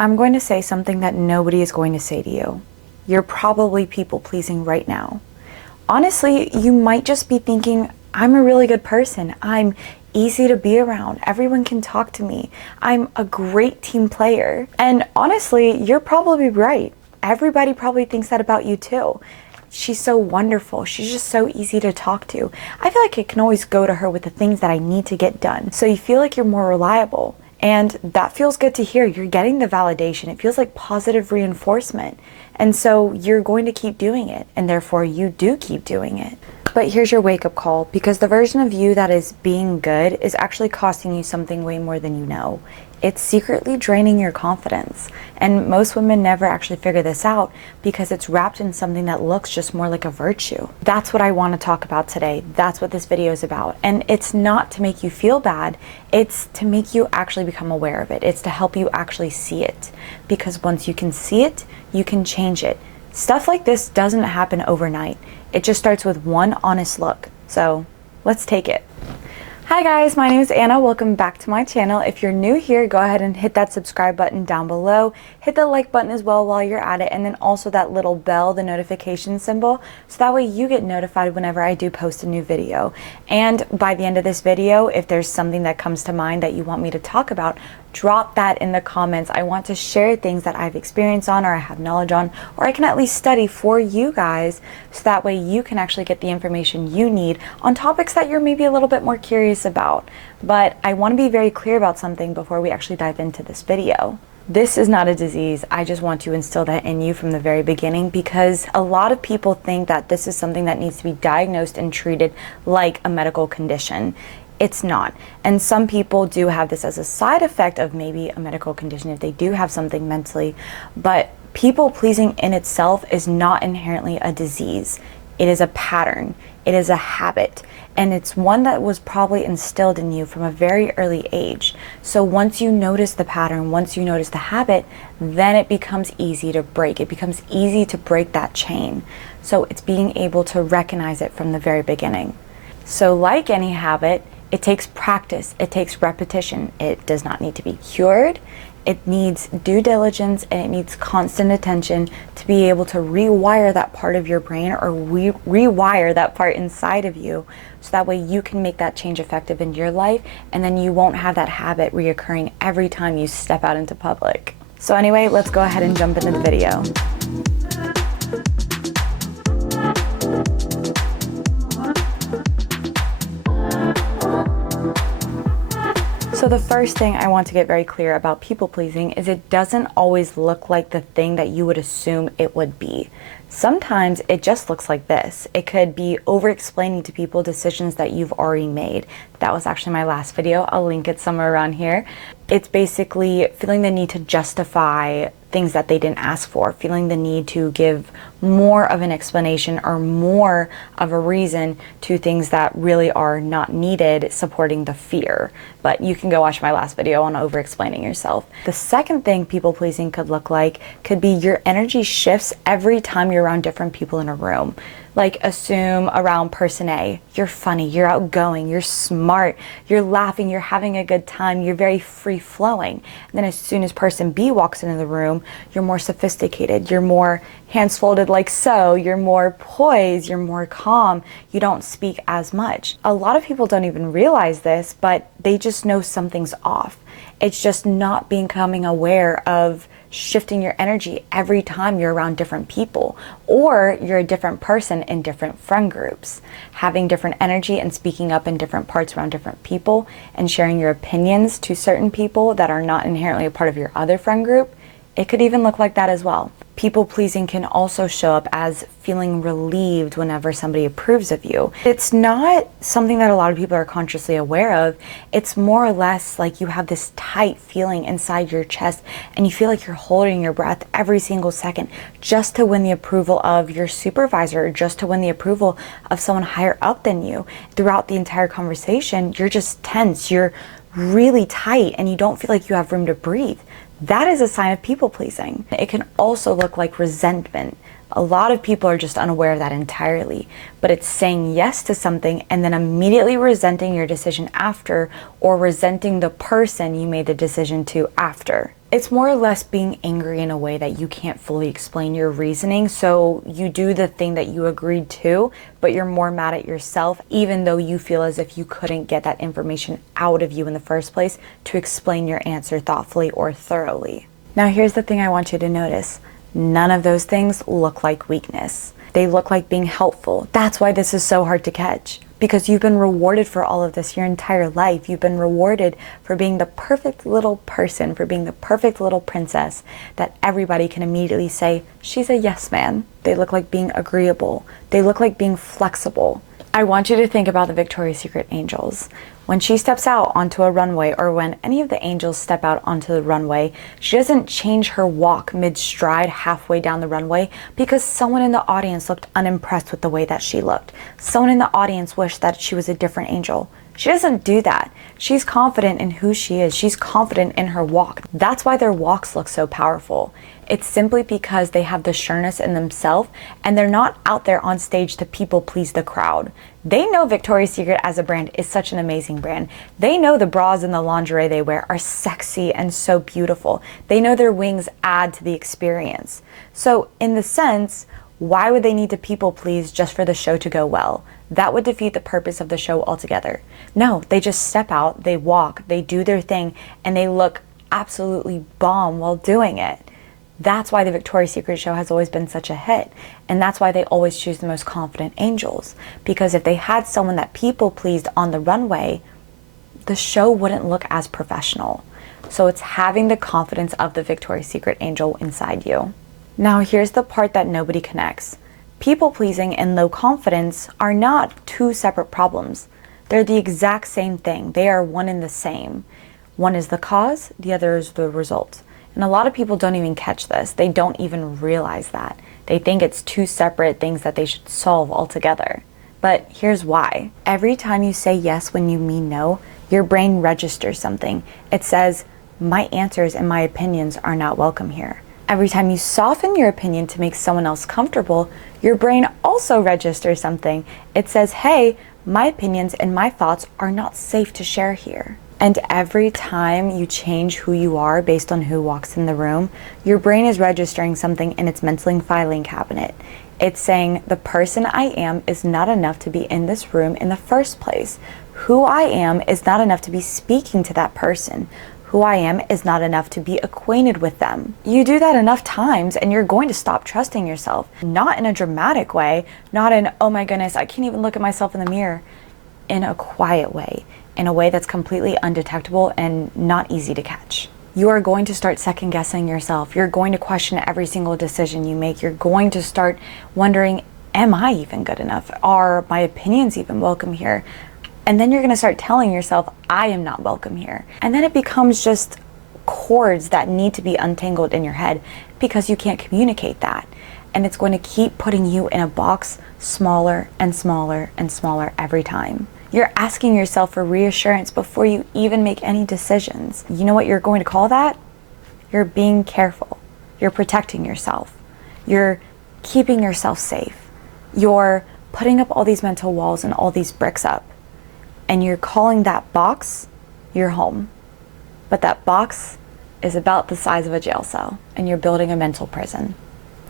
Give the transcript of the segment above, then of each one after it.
I'm going to say something that nobody is going to say to you. You're probably people pleasing right now. Honestly, you might just be thinking, I'm a really good person. I'm easy to be around. Everyone can talk to me. I'm a great team player. And honestly, you're probably right. Everybody probably thinks that about you too. She's so wonderful. She's just so easy to talk to. I feel like I can always go to her with the things that I need to get done. So you feel like you're more reliable. And that feels good to hear. You're getting the validation. It feels like positive reinforcement. And so you're going to keep doing it. And therefore you do keep doing it. But here's your wake-up call, because the version of you that is being good is actually costing you something way more than you know. It's secretly draining your confidence. And most women never actually figure this out because it's wrapped in something that looks just more like a virtue. That's what I want to talk about today. That's what this video is about. And it's not to make you feel bad. It's to make you actually become aware of it. It's to help you actually see it. Because once you can see it, you can change it. Stuff like this doesn't happen overnight. It just starts with one honest look. So let's take it. Hi guys, my name is Anna. Welcome back to my channel. If you're new here, go ahead and hit that subscribe button down below. Hit the like button as well while you're at it, and then also that little bell, the notification symbol, so that way you get notified whenever I do post a new video. And by the end of this video, if there's something that comes to mind that you want me to talk about, drop that in the comments. I want to share things that I've experienced on, or I have knowledge on, or I can at least study for you guys, so that way you can actually get the information you need on topics that you're maybe a little bit more curious about. But I want to be very clear about something before we actually dive into this video. This is not a disease. I just want to instill that in you from the very beginning, because a lot of people think that this is something that needs to be diagnosed and treated like a medical condition. It's not. And some people do have this as a side effect of maybe a medical condition if they do have something mentally, but people pleasing in itself is not inherently a disease. It is a pattern. It is a habit. And it's one that was probably instilled in you from a very early age. So once you notice the pattern, once you notice the habit, then it becomes easy to break. It becomes easy to break that chain. So it's being able to recognize it from the very beginning. So like any habit, it takes practice, it takes repetition. It does not need to be cured. It needs due diligence, and it needs constant attention to be able to rewire that part of your brain, or rewire that part inside of you, so that way you can make that change effective in your life, and then you won't have that habit reoccurring every time you step out into public. So anyway, let's go ahead and jump into the video. So the first thing I want to get very clear about people pleasing is it doesn't always look like the thing that you would assume it would be. Sometimes it just looks like this. It could be over-explaining to people decisions that you've already made. That was actually my last video. I'll link it somewhere around here. It's basically feeling the need to justify things that they didn't ask for, feeling the need to give more of an explanation or more of a reason to things that really are not needed, supporting the fear. But you can go watch my last video on over-explaining yourself. The second thing people pleasing could look like could be your energy shifts every time you're around different people in a room. Like, assume around person A, you're funny, you're outgoing, you're smart, you're laughing, you're having a good time, you're very free-flowing. Then as soon as person B walks into the room, you're more sophisticated, you're more hands folded like so, you're more poised, you're more calm, you don't speak as much. A lot of people don't even realize this, but they just know something's off. It's just not becoming aware of shifting your energy every time you're around different people, or you're a different person in different friend groups. Having different energy and speaking up in different parts around different people, and sharing your opinions to certain people that are not inherently a part of your other friend group, it could even look like that as well. People pleasing can also show up as feeling relieved whenever somebody approves of you. It's not something that a lot of people are consciously aware of. It's more or less like you have this tight feeling inside your chest, and you feel like you're holding your breath every single second just to win the approval of your supervisor, or just to win the approval of someone higher up than you. Throughout the entire conversation, you're just tense, you're really tight, and you don't feel like you have room to breathe. That is a sign of people pleasing. It can also look like resentment. A lot of people are just unaware of that entirely, but it's saying yes to something and then immediately resenting your decision after, or resenting the person you made the decision to after. It's more or less being angry in a way that you can't fully explain your reasoning. So you do the thing that you agreed to, but you're more mad at yourself, even though you feel as if you couldn't get that information out of you in the first place to explain your answer thoughtfully or thoroughly. Now, here's the thing I want you to notice. None of those things look like weakness. They look like being helpful. That's why this is so hard to catch. Because you've been rewarded for all of this your entire life. You've been rewarded for being the perfect little person, for being the perfect little princess that everybody can immediately say, she's a yes man. They look like being agreeable. They look like being flexible. I want you to think about the Victoria's Secret angels. When she steps out onto a runway, or when any of the angels step out onto the runway, she doesn't change her walk mid-stride halfway down the runway because someone in the audience looked unimpressed with the way that she looked. Someone in the audience wished that she was a different angel. She doesn't do that. She's confident in who she is. She's confident in her walk. That's why their walks look so powerful. It's simply because they have the sureness in themselves and they're not out there on stage to people please the crowd. They know Victoria's Secret as a brand is such an amazing brand. They know the bras and the lingerie they wear are sexy and so beautiful. They know their wings add to the experience. So in the sense, why would they need to people please just for the show to go well? That would defeat the purpose of the show altogether. No, they just step out, they walk, they do their thing, and they look absolutely bomb while doing it. That's why the Victoria's Secret show has always been such a hit. And that's why they always choose the most confident angels. Because if they had someone that people pleased on the runway, the show wouldn't look as professional. So it's having the confidence of the Victoria's Secret angel inside you. Now here's the part that nobody connects. People pleasing and low confidence are not two separate problems. They're the exact same thing. They are one and the same. One is the cause, the other is the result. And a lot of people don't even catch this. They don't even realize that. They think it's two separate things that they should solve altogether. But here's why. Every time you say yes when you mean no, your brain registers something. It says, my answers and my opinions are not welcome here. Every time you soften your opinion to make someone else comfortable, your brain also registers something. It says, hey, my opinions and my thoughts are not safe to share here. And every time you change who you are based on who walks in the room, your brain is registering something in its mental filing cabinet. It's saying, the person I am is not enough to be in this room in the first place. Who I am is not enough to be speaking to that person. Who I am is not enough to be acquainted with them. You do that enough times and you're going to stop trusting yourself. Not in a dramatic way, not in, oh my goodness, I can't even look at myself in the mirror. In a quiet way, in a way that's completely undetectable and not easy to catch. You are going to start second guessing yourself. You're going to question every single decision you make. You're going to start wondering, am I even good enough? Are my opinions even welcome here? And then you're going to start telling yourself, I am not welcome here. And then it becomes just cords that need to be untangled in your head because you can't communicate that. And it's going to keep putting you in a box smaller and smaller and smaller every time. You're asking yourself for reassurance before you even make any decisions. You know what you're going to call that? You're being careful. You're protecting yourself. You're keeping yourself safe. You're putting up all these mental walls and all these bricks up. And you're calling that box your home. But that box is about the size of a jail cell, and you're building a mental prison.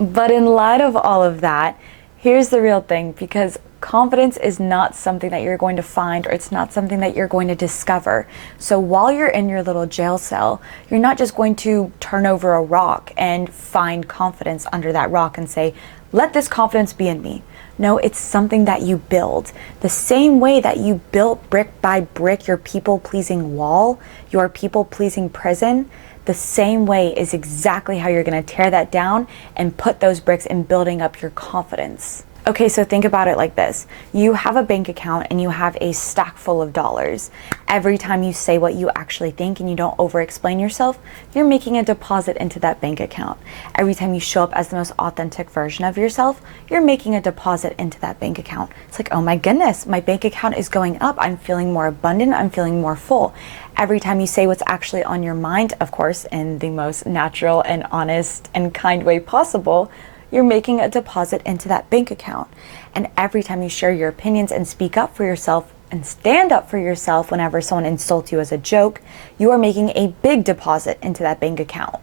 But in light of all of that, here's the real thing, because confidence is not something that you're going to find, or it's not something that you're going to discover. So while you're in your little jail cell, you're not just going to turn over a rock and find confidence under that rock and say, let this confidence be in me. No, it's something that you build. The same way that you built brick by brick your people-pleasing wall, your people-pleasing prison, the same way is exactly how you're going to tear that down and put those bricks in building up your confidence. Okay, so think about it like this. You have a bank account and you have a stack full of dollars. Every time you say what you actually think and you don't over-explain yourself, you're making a deposit into that bank account. Every time you show up as the most authentic version of yourself, you're making a deposit into that bank account. It's like, oh my goodness, my bank account is going up. I'm feeling more abundant. I'm feeling more full. Every time you say what's actually on your mind, of course, in the most natural and honest and kind way possible, you're making a deposit into that bank account. And every time you share your opinions and speak up for yourself, and stand up for yourself whenever someone insults you as a joke, you are making a big deposit into that bank account.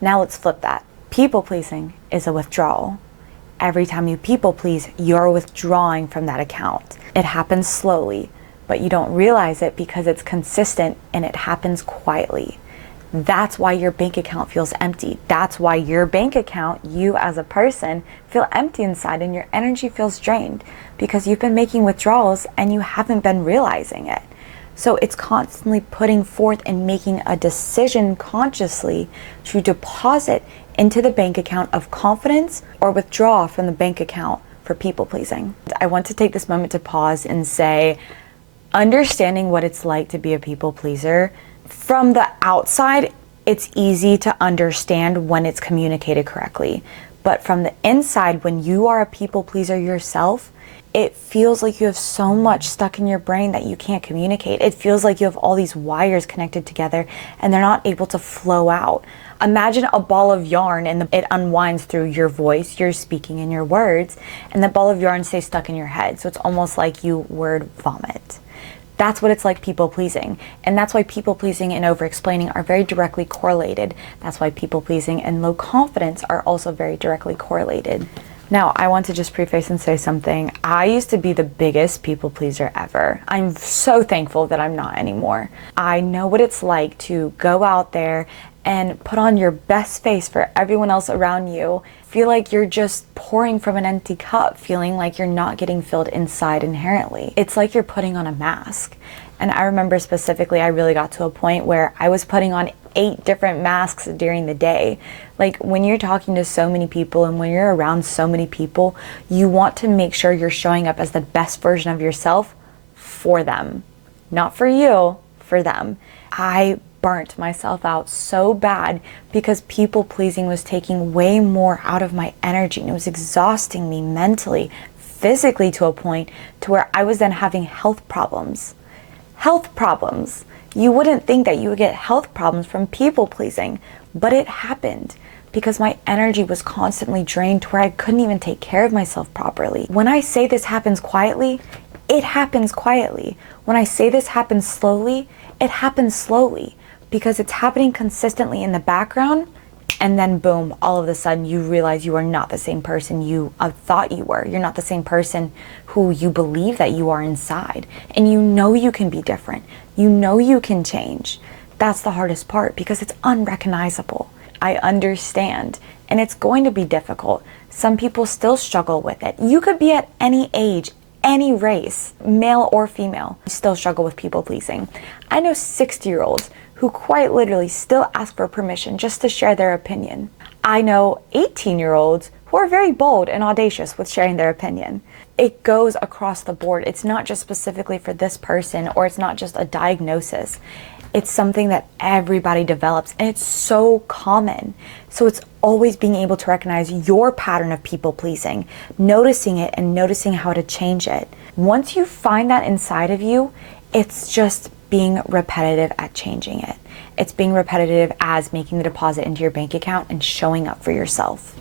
Now let's flip that. People pleasing is a withdrawal. Every time you people please, you're withdrawing from that account. It happens slowly, but you don't realize it because it's consistent and it happens quietly. That's why your bank account feels empty. That's why your bank account, you as a person, feel empty inside and your energy feels drained because you've been making withdrawals and you haven't been realizing it. So it's constantly putting forth and making a decision consciously to deposit into the bank account of confidence or withdraw from the bank account for people pleasing. I want to take this moment to pause and say, understanding what it's like to be a people pleaser, from the outside, it's easy to understand when it's communicated correctly. But from the inside, when you are a people pleaser yourself, it feels like you have so much stuck in your brain that you can't communicate. It feels like you have all these wires connected together and they're not able to flow out. Imagine a ball of yarn and it unwinds through your voice, your speaking and your words, and the ball of yarn stays stuck in your head. So it's almost like you word vomit. That's what it's like people pleasing. And that's why people pleasing and over explaining are very directly correlated. That's why people pleasing and low confidence are also very directly correlated. Now, I want to just preface and say something. I used to be the biggest people pleaser ever. I'm so thankful that I'm not anymore. I know what it's like to go out there and put on your best face for everyone else around you. Feel like you're just pouring from an empty cup, feeling like you're not getting filled inside inherently. It's like you're putting on a mask. And I remember specifically, I really got to a point where I was putting on 8 different masks during the day. Like when you're talking to so many people and when you're around so many people, you want to make sure you're showing up as the best version of yourself for them. Not for you, for them. I burnt myself out so bad because people pleasing was taking way more out of my energy and it was exhausting me mentally, physically, to a point to where I was then having health problems. Health problems. You wouldn't think that you would get health problems from people pleasing, but it happened because my energy was constantly drained to where I couldn't even take care of myself properly. When I say this happens quietly, it happens quietly. When I say this happens slowly, it happens slowly because it's happening consistently in the background, and then boom, all of a sudden you realize you are not the same person you thought you were. You're not the same person who you believe that you are inside. And you know you can be different. You know you can change. That's the hardest part because it's unrecognizable. I understand, and it's going to be difficult. Some people still struggle with it. You could be at any age, any race, male or female, still struggle with people pleasing. I know 60-year-olds who quite literally still ask for permission just to share their opinion. I know 18-year-olds who are very bold and audacious with sharing their opinion. It goes across the board. It's not just specifically for this person, or it's not just a diagnosis. It's something that everybody develops, and it's so common. So it's always being able to recognize your pattern of people pleasing, noticing it and noticing how to change it. Once you find that inside of you, it's just being repetitive at changing it. It's being repetitive as making the deposit into your bank account and showing up for yourself.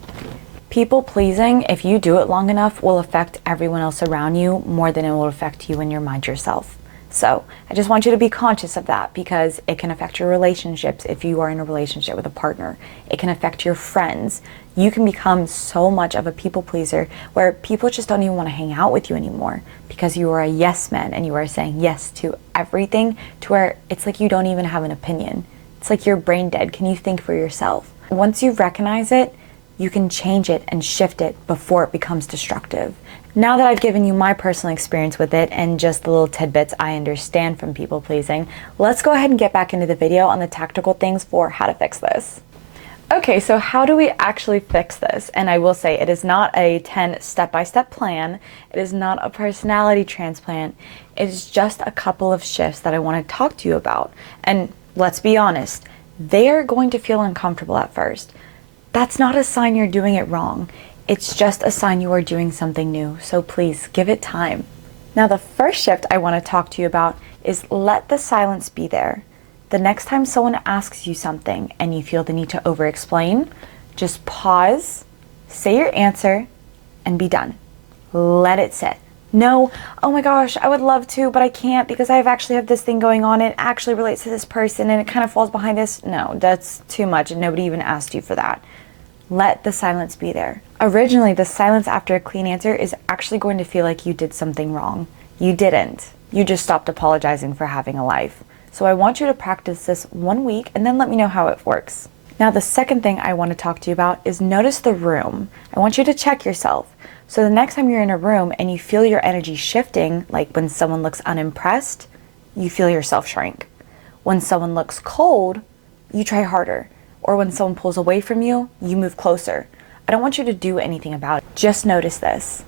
People pleasing, if you do it long enough, will affect everyone else around you more than it will affect you in your mind yourself. So I just want you to be conscious of that because it can affect your relationships if you are in a relationship with a partner. It can affect your friends. You can become so much of a people pleaser where people just don't even want to hang out with you anymore because you are a yes man and you are saying yes to everything, to where it's like you don't even have an opinion. It's like you're brain dead. Can you think for yourself? Once you recognize it, you can change it and shift it before it becomes destructive. Now that I've given you my personal experience with it and just the little tidbits I understand from people pleasing, let's go ahead and get back into the video on the tactical things for how to fix this. Okay, so how do we actually fix this? And I will say it is not a 10 step-by-step plan. It is not a personality transplant. It is just a couple of shifts that I want to talk to you about. And let's be honest, they are going to feel uncomfortable at first. That's not a sign you're doing it wrong. It's just a sign you are doing something new. So please give it time. Now, the first shift I want to talk to you about is let the silence be there. The next time someone asks you something and you feel the need to over-explain, just pause, say your answer, and be done. Let it sit. No, oh my gosh, I would love to, but I can't because I actually have this thing going on. It actually relates to this person and it kind of falls behind this. No, that's too much and nobody even asked you for that. Let the silence be there. Originally, the silence after a clean answer is actually going to feel like you did something wrong. You didn't. You just stopped apologizing for having a life. So I want you to practice this 1 week and then let me know how it works. Now, the second thing I want to talk to you about is notice the room. I want you to check yourself. So the next time you're in a room and you feel your energy shifting, like when someone looks unimpressed, you feel yourself shrink. When someone looks cold, you try harder. Or when someone pulls away from you, you move closer. I don't want you to do anything about it. Just notice this.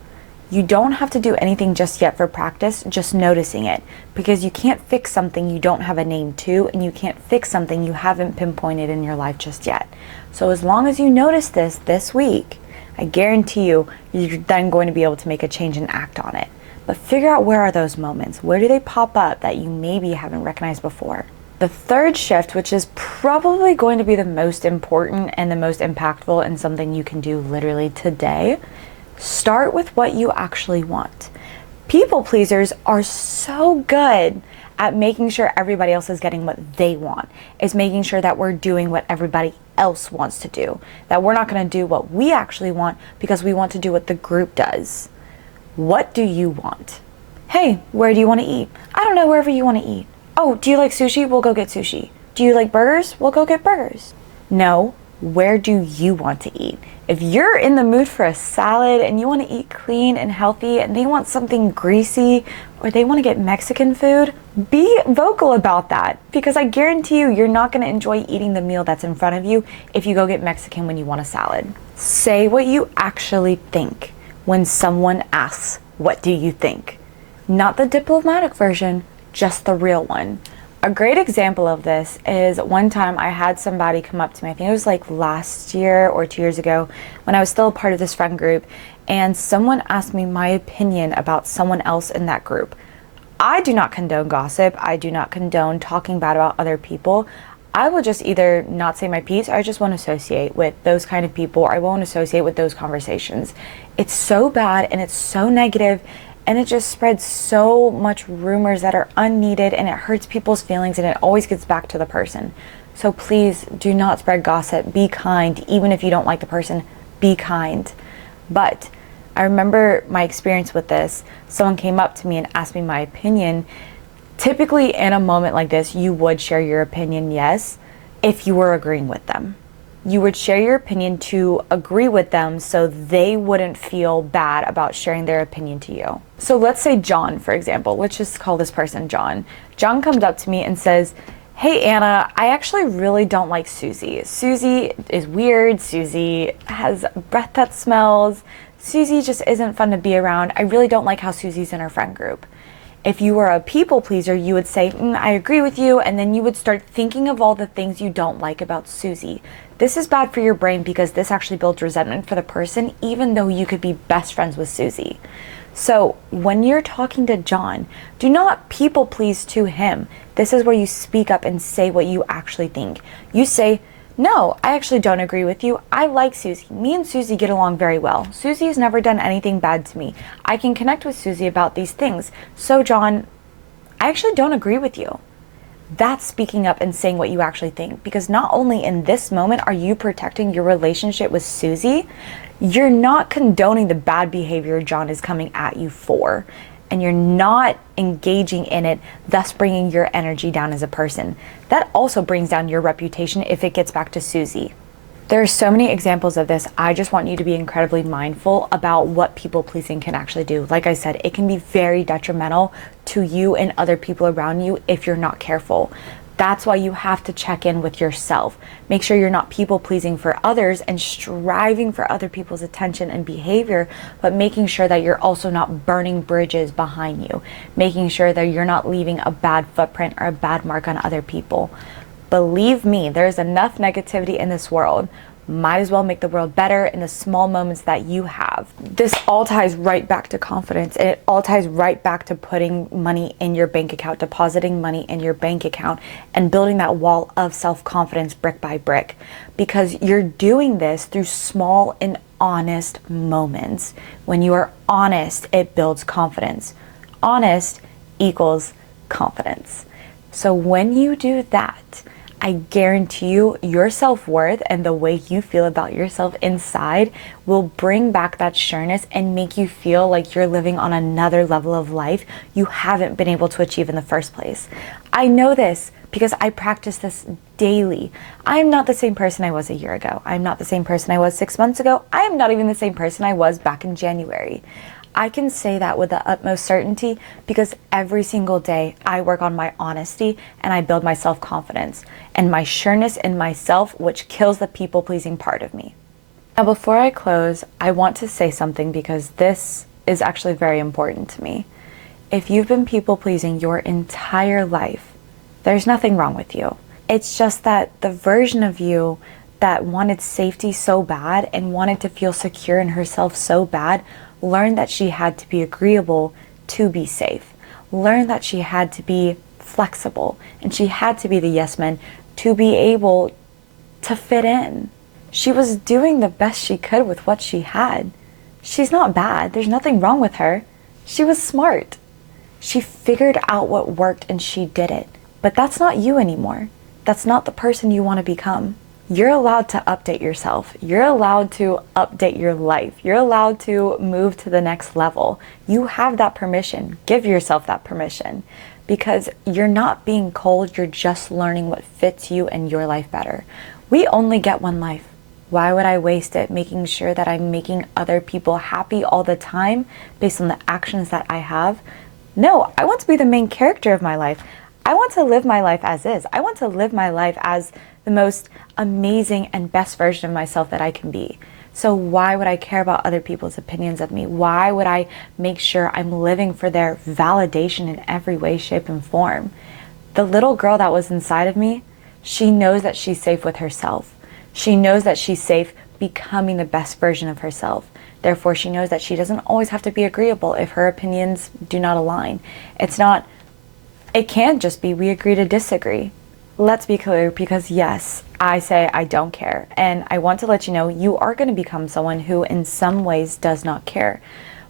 You don't have to do anything just yet for practice, just noticing it. Because you can't fix something you don't have a name to, and you can't fix something you haven't pinpointed in your life just yet. So as long as you notice this week, I guarantee you, you're then going to be able to make a change and act on it. But figure out, where are those moments? Where do they pop up that you maybe haven't recognized before? The third shift, which is probably going to be the most important and the most impactful and something you can do literally today, start with what you actually want. People pleasers are so good at making sure everybody else is getting what they want. It's making sure that we're doing what everybody else wants to do, that we're not going to do what we actually want because we want to do what the group does. What do you want? Hey, where do you want to eat? I don't know, wherever you want to eat. Oh, do you like sushi? We'll go get sushi. Do you like burgers? We'll go get burgers. No, where do you want to eat? If you're in the mood for a salad and you want to eat clean and healthy and they want something greasy or they want to get Mexican food, be vocal about that, because I guarantee you, you're not going to enjoy eating the meal that's in front of you if you go get Mexican when you want a salad. Say what you actually think when someone asks, what do you think? Not the diplomatic version, just the real one. A great example of this is one time I had somebody come up to me, I think it was like last year or 2 years ago when I was still a part of this friend group, and someone asked me my opinion about someone else in that group. I do not condone gossip. I do not condone talking bad about other people. I will just either not say my piece or I just won't associate with those kind of people, or I won't associate with those conversations. It's so bad and it's so negative. And it just spreads so much rumors that are unneeded, and it hurts people's feelings, and it always gets back to the person. So please do not spread gossip. Be kind. Even if you don't like the person, be kind. But I remember my experience with this. Someone came up to me and asked me my opinion. Typically in a moment like this, you would share your opinion, yes, if you were agreeing with them. You would share your opinion to agree with them so they wouldn't feel bad about sharing their opinion to you. So let's say John, for example. Let's just call this person John. John comes up to me and says, hey Anna, I actually really don't like Susie. Susie is weird. Susie has breath that smells. Susie just isn't fun to be around. I really don't like how Susie's in our friend group. If you were a people pleaser, you would say, I agree with you, and then you would start thinking of all the things you don't like about Susie. This is bad for your brain because this actually builds resentment for the person, even though you could be best friends with Susie. So when you're talking to John, do not people please to him. This is where you speak up and say what you actually think. You say, no, I actually don't agree with you. I like Susie. Me and Susie get along very well. Susie's never done anything bad to me. I can connect with Susie about these things. So John, I actually don't agree with you. That's speaking up and saying what you actually think, because not only in this moment are you protecting your relationship with Susie, you're not condoning the bad behavior John is coming at you for, and you're not engaging in it, thus bringing your energy down as a person. That also brings down your reputation if it gets back to Susie. There are so many examples of this. I just want you to be incredibly mindful about what people pleasing can actually do. Like I said, it can be very detrimental to you and other people around you if you're not careful. That's why you have to check in with yourself. Make sure you're not people pleasing for others and striving for other people's attention and behavior, but making sure that you're also not burning bridges behind you, making sure that you're not leaving a bad footprint or a bad mark on other people. Believe me, there's enough negativity in this world. Might as well make the world better in the small moments that you have. This all ties right back to confidence, and it all ties right back to putting money in your bank account, depositing money in your bank account, and building that wall of self-confidence brick by brick. Because you're doing this through small and honest moments. When you are honest, it builds confidence. Honest equals confidence. So when you do that, I guarantee you, your self-worth and the way you feel about yourself inside will bring back that sureness and make you feel like you're living on another level of life you haven't been able to achieve in the first place. I know this because I practice this daily. I'm not the same person I was a year ago. I'm not the same person I was 6 months ago. I am not even the same person I was back in January. I can say that with the utmost certainty because every single day I work on my honesty and I build my self-confidence and my sureness in myself, which kills the people-pleasing part of me. Now, before I close, I want to say something because this is actually very important to me. If you've been people-pleasing your entire life, there's nothing wrong with you. It's just that the version of you that wanted safety so bad and wanted to feel secure in herself so bad learned that she had to be agreeable to be safe. Learned that she had to be flexible and she had to be the yes man to be able to fit in. She was doing the best she could with what she had. She's not bad. There's nothing wrong with her. She was smart. She figured out what worked and she did it. But that's not you anymore. That's not the person you want to become. You're allowed to update yourself. You're allowed to update your life. You're allowed to move to the next level. You have that permission. Give yourself that permission because you're not being cold. You're just learning what fits you and your life better. We only get one life. Why would I waste it making sure that I'm making other people happy all the time based on the actions that I have? No, I want to be the main character of my life. I want to live my life as is. I want to live my life as the most amazing and best version of myself that I can be. So why would I care about other people's opinions of me? Why would I make sure I'm living for their validation in every way, shape, and form? The little girl that was inside of me, she knows that she's safe with herself. She knows that she's safe becoming the best version of herself. Therefore, she knows that she doesn't always have to be agreeable if her opinions do not align. It can't just be we agree to disagree. Let's be clear, because yes, I say I don't care. And I want to let you know you are going to become someone who in some ways does not care.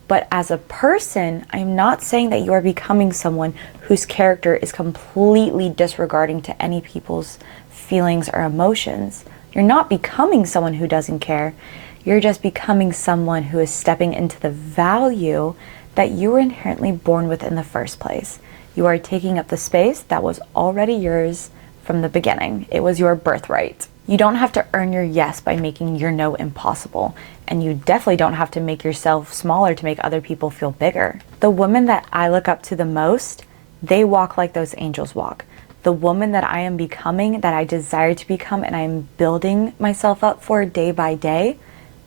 But as a person, I'm not saying that you are becoming someone whose character is completely disregarding to any people's feelings or emotions. You're not becoming someone who doesn't care. You're just becoming someone who is stepping into the value that you were inherently born with in the first place. You are taking up the space that was already yours from the beginning. It was your birthright. You don't have to earn your yes by making your no impossible. And you definitely don't have to make yourself smaller to make other people feel bigger. The women that I look up to the most, they walk like those angels walk. The woman that I am becoming, that I desire to become, and I am building myself up for day by day,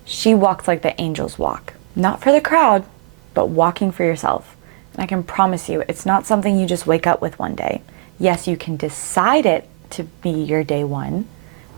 she walks like the angels walk. Not for the crowd, but walking for yourself. And I can promise you, it's not something you just wake up with one day. Yes, you can decide it to be your day one,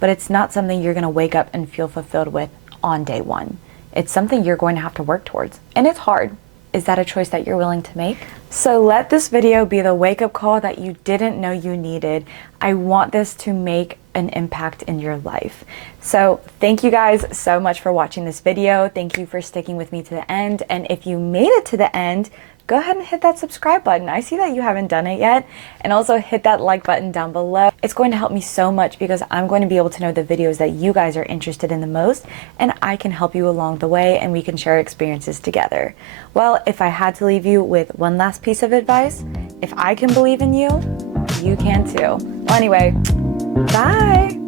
but it's not something you're going to wake up and feel fulfilled with on day one. It's something you're going to have to work towards. And it's hard. Is that a choice that you're willing to make? So let this video be the wake-up call that you didn't know you needed. I want this to make an impact in your life. So thank you guys so much for watching this video. Thank you for sticking with me to the end. And if you made it to the end, go ahead and hit that subscribe button. I see that you haven't done it yet. And also hit that like button down below. It's going to help me so much because I'm going to be able to know the videos that you guys are interested in the most, and I can help you along the way and we can share experiences together. Well, if I had to leave you with one last piece of advice, if I can believe in you, you can too. Well, anyway, bye.